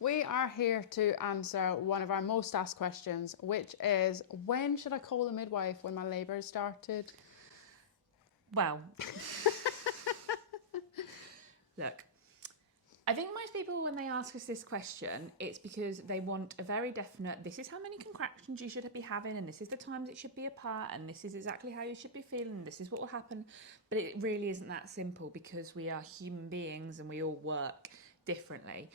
We are here to answer one of our most asked questions, which is, when should I call the midwife when my labour has started? Well, look, I think most people, when they ask us this question, it's because they want a very definite, this is how many contractions you should be having, and this is the times it should be apart, and this is exactly how you should be feeling, and this is what will happen. But it really isn't that simple, because we are human beings and we all work differently.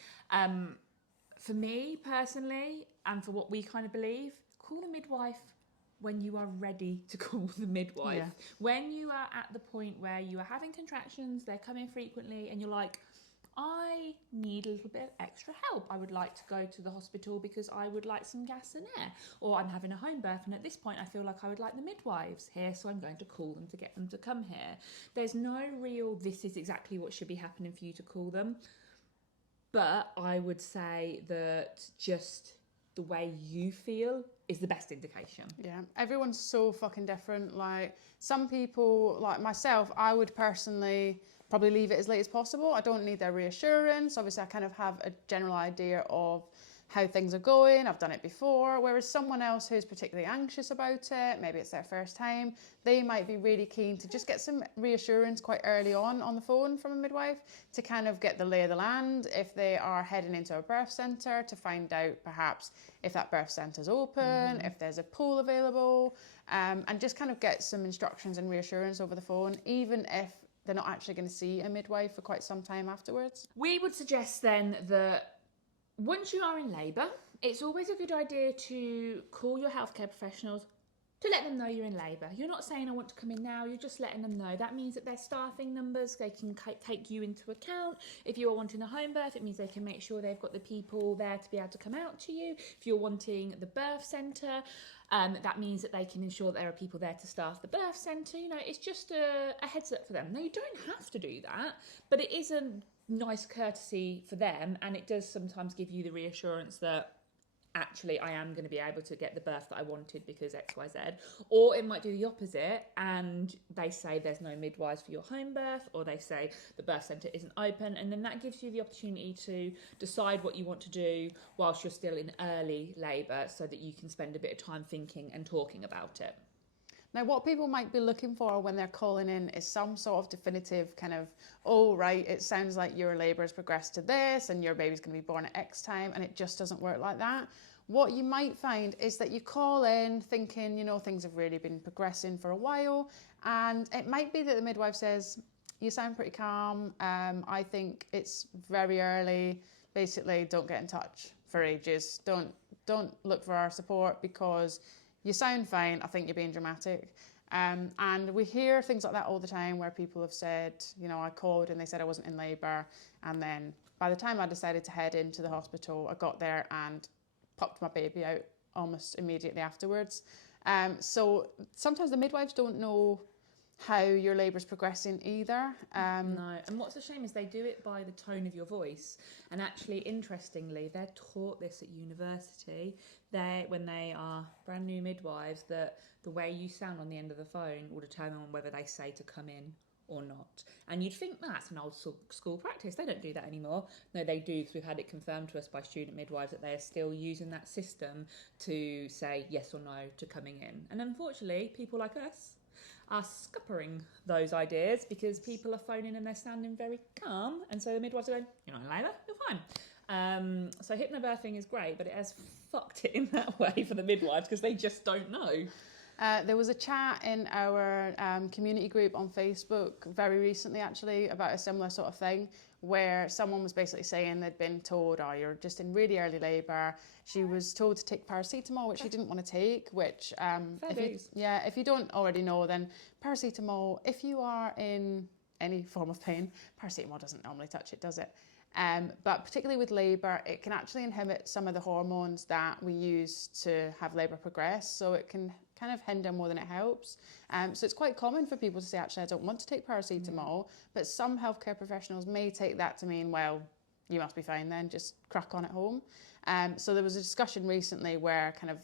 For me personally, and for what we kind of believe, call the midwife when you are ready to call the midwife. Yeah. When you are at the point where you are having contractions, they're coming frequently, and you're like, I need a little bit of extra help. I would like to go to the hospital because I would like some gas and air. Or I'm having a home birth, and at this point I feel like I would like the midwives here, so I'm going to call them to get them to come here. There's no real, this is exactly what should be happening for you to call them. But I would say that just the way you feel is the best indication. Yeah, everyone's so fucking different. Like, some people, like myself, I would personally probably leave it as late as possible. I don't need their reassurance. Obviously, I kind of have a general idea of how things are going. I've done it before. Whereas someone else who's particularly anxious about it, maybe it's their first time, they might be really keen to just get some reassurance quite early on the phone from a midwife to kind of get the lay of the land if they are heading into a birth centre, to find out perhaps if that birth centre's open, if there's a pool available, and just kind of get some instructions and reassurance over the phone, even if they're not actually going to see a midwife for quite some time afterwards. We would suggest then that once you are in labour, it's always a good idea to call your healthcare professionals to let them know you're in labour. You're not saying I want to come in now, you're just letting them know. That means that their staffing numbers, they can take you into account. If you are wanting a home birth, it means they can make sure they've got the people there to be able to come out to you. If you're wanting the birth centre, that means that they can ensure that there are people there to staff the birth centre. You know, it's just a heads up for them. Now, you don't have to do that, but it is a nice courtesy for them, and it does sometimes give you the reassurance that actually I am going to be able to get the birth that I wanted because XYZ. Or it might do the opposite and they say there's no midwives for your home birth, or they say the birth centre isn't open, and then that gives you the opportunity to decide what you want to do whilst you're still in early labour, so that you can spend a bit of time thinking and talking about it. Now, what people might be looking for when they're calling in is some sort of definitive kind of, oh, right, it sounds like your labour has progressed to this and your baby's going to be born at X time, and it just doesn't work like that. What you might find is that you call in thinking, you know, things have really been progressing for a while, and it might be that the midwife says, you sound pretty calm, I think it's very early, basically don't get in touch for ages, don't look for our support because you sound fine, I think you're being dramatic. And we hear things like that all the time, where people have said, you know, I called and they said I wasn't in labour, and then by the time I decided to head into the hospital, I got there and popped my baby out almost immediately afterwards. So sometimes the midwives don't know how your labour's progressing either. No, and what's a shame is they do it by the tone of your voice. And actually, interestingly, they're taught this at university. When they are brand new midwives, that the way you sound on the end of the phone will determine whether they say to come in or not. And you'd think that's an old school practice. They don't do that anymore. No, they do, because we've had it confirmed to us by student midwives that they are still using that system to say yes or no to coming in. And unfortunately, people like us are scuppering those ideas because people are phoning and they're sounding very calm, and so the midwives are going, you're not in labour, you're fine. So hypnobirthing is great, but it has fucked it in that way for the midwives because they just don't know. There was a chat in our community group on Facebook very recently, actually, about a similar sort of thing, where someone was basically saying they'd been told, oh, you're just in really early labour. She was told to take paracetamol, which she didn't want to take, which, if you don't already know, then paracetamol, if you are in any form of pain, paracetamol doesn't normally touch it, does it? But particularly with labour, it can actually inhibit some of the hormones that we use to have labour progress, so it can kind of hinder more than it helps. So it's quite common for people to say, actually, I don't want to take paracetamol, but some healthcare professionals may take that to mean, well, you must be fine then, just crack on at home. So there was a discussion recently where kind of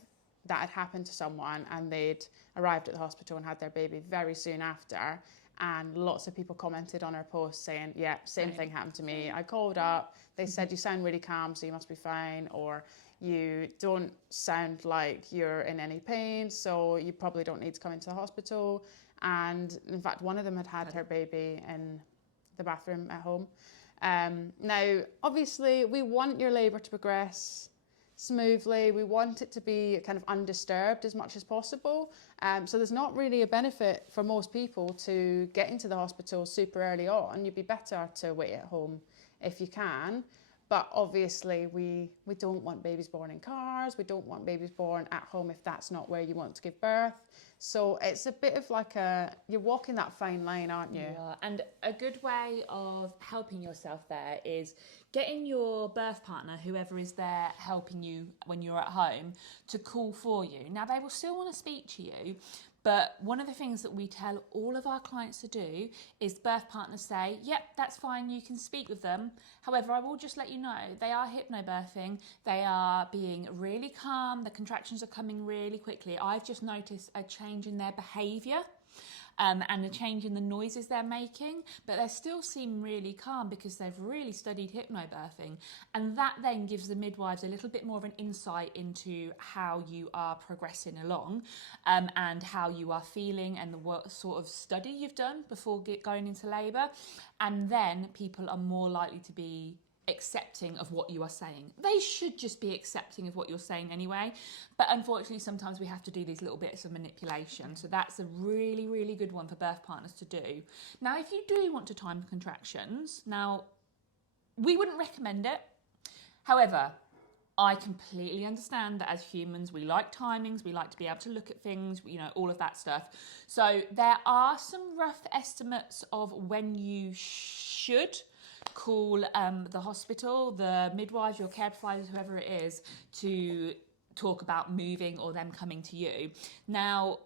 that had happened to someone and they'd arrived at the hospital and had their baby very soon after, and lots of people commented on our post saying, yeah, same thing happened to me. I called up, they said you sound really calm, so you must be fine, or you don't sound like you're in any pain, so you probably don't need to come into the hospital. And in fact, one of them had her baby in the bathroom at home. Now, obviously, we want your labour to progress smoothly. We want it to be kind of undisturbed as much as possible. So there's not really a benefit for most people to get into the hospital super early on. You'd be better to wait at home if you can. But obviously, we don't want babies born in cars. We don't want babies born at home if that's not where you want to give birth. So it's a bit of like you're walking that fine line, aren't you? Yeah, and a good way of helping yourself there is getting your birth partner, whoever is there helping you when you're at home, to call for you. Now, they will still want to speak to you, but one of the things that we tell all of our clients to do is birth partners say, yep, that's fine, you can speak with them. However, I will just let you know, they are hypnobirthing, they are being really calm, the contractions are coming really quickly. I've just noticed a change in their behaviour. And a change in the noises they're making, but they still seem really calm because they've really studied hypnobirthing, and that then gives the midwives a little bit more of an insight into how you are progressing along, and how you are feeling and what sort of study you've done before going into labour, and then people are more likely to be accepting of what you are saying. They should just be accepting of what you're saying anyway, but unfortunately sometimes we have to do these little bits of manipulation, so that's a really, really good one for birth partners to do. Now, if you do want to time contractions, now we wouldn't recommend it. However, I completely understand that as humans we like timings, we like to be able to look at things, you know, all of that stuff. So there are some rough estimates of when you should call the hospital, the midwives, your care providers, whoever it is, to talk about moving or them coming to you. Now,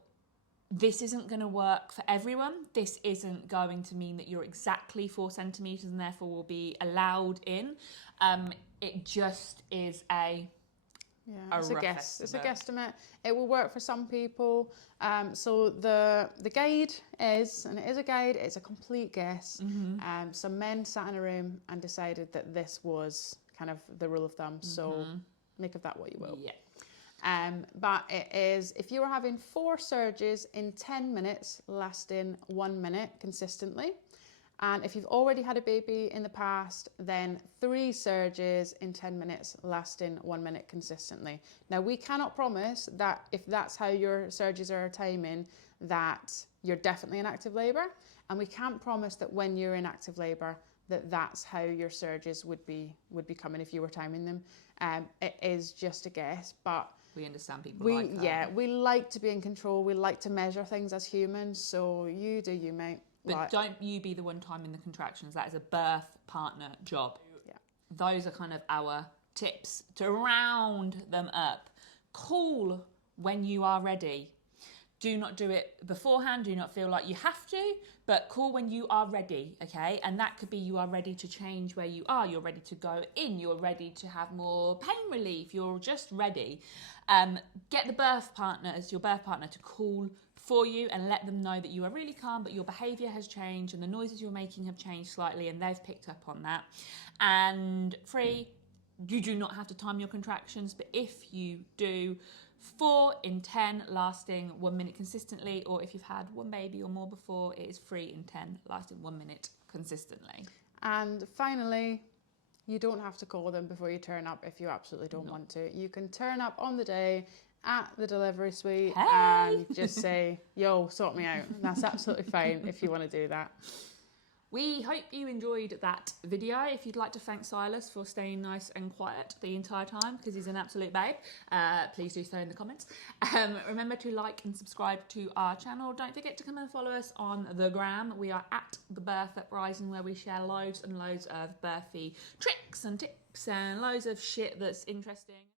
this isn't going to work for everyone. This isn't going to mean that you're exactly 4 centimetres and therefore will be allowed in. It just is it's a guess. It's a guesstimate. It will work for some people. So the guide is, and it is a guide, it's a complete guess. Some men sat in a room and decided that this was kind of the rule of thumb. So make of that what you will. Yeah. But it is, if you are having 4 surges in 10 minutes, lasting 1 minute consistently, and if you've already had a baby in the past, then 3 surges in 10 minutes, lasting 1 minute consistently. Now, we cannot promise that if that's how your surges are timing, that you're definitely in active labour. And we can't promise that when you're in active labour, that that's how your surges would be coming if you were timing them. It is just a guess, but we understand people like that. Yeah, we like to be in control. We like to measure things as humans. So you do you, mate. But don't you be the one timing the contractions. That is a birth partner job. Yeah. Those are kind of our tips to round them up. Call when you are ready. Do not do it beforehand. Do not feel like you have to, but call when you are ready, okay? And that could be you are ready to change where you are. You're ready to go in. You're ready to have more pain relief. You're just ready. Get the birth partner, your birth partner, to call for you and let them know that you are really calm, but your behaviour has changed and the noises you're making have changed slightly, and they've picked up on that. And 3, you do not have to time your contractions, but if you do, 4 in 10 lasting 1 minute consistently, or if you've had 1 baby or more before, it is 3 in 10 lasting 1 minute consistently. And finally, you don't have to call them before you turn up if you absolutely don't want to. You can turn up on the day at the delivery suite and just say, yo, sort me out. That's absolutely fine if you want to do that. We hope you enjoyed that video. If you'd like to thank Silas for staying nice and quiet the entire time because he's an absolute babe, please do so in the comments. Remember to like and subscribe to our channel. Don't forget to come and follow us on the gram. We are at The Birth Uprising, where we share loads and loads of birthy tricks and tips and loads of shit that's interesting.